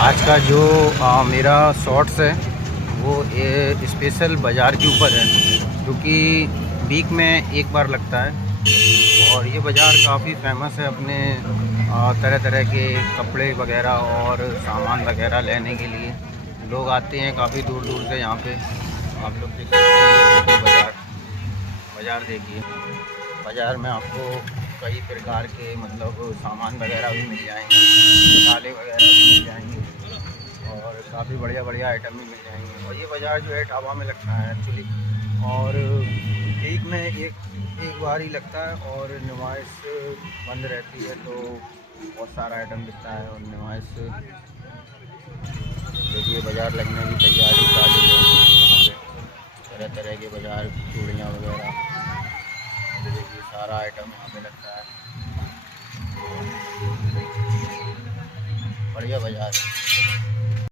आज का जो मेरा शॉर्ट्स है वो स्पेशल बाज़ार के ऊपर है, क्योंकि वीक में एक बार लगता है और ये बाज़ार काफ़ी फेमस है अपने तरह तरह के कपड़े वगैरह और सामान वगैरह लेने के लिए। लोग आते हैं काफ़ी दूर दूर से यहाँ पे। आप लोग देख सकते हैं, बाज़ार बाज़ार देखिए। बाज़ार में आपको कई प्रकार के मतलब सामान वगैरह भी मिल जाएंगे, मसाले वगैरह भी मिल जाएंगे और काफ़ी बढ़िया बढ़िया आइटम भी मिल जाएंगे। और ये बाज़ार जो है ढाबा में लगता है एक्चुअली, और वीक में एक बार ही लगता है और नुमाइश बंद रहती है, तो बहुत सारा आइटम बिकता है और नुमाइश देखिए बाज़ार लगने की तैयारी चालू है। तरह तरह के बाज़ार, चूड़ियाँ वगैरह, देखिए सारा आइटम यहाँ पे लगता है। बढ़िया बाज़ार है।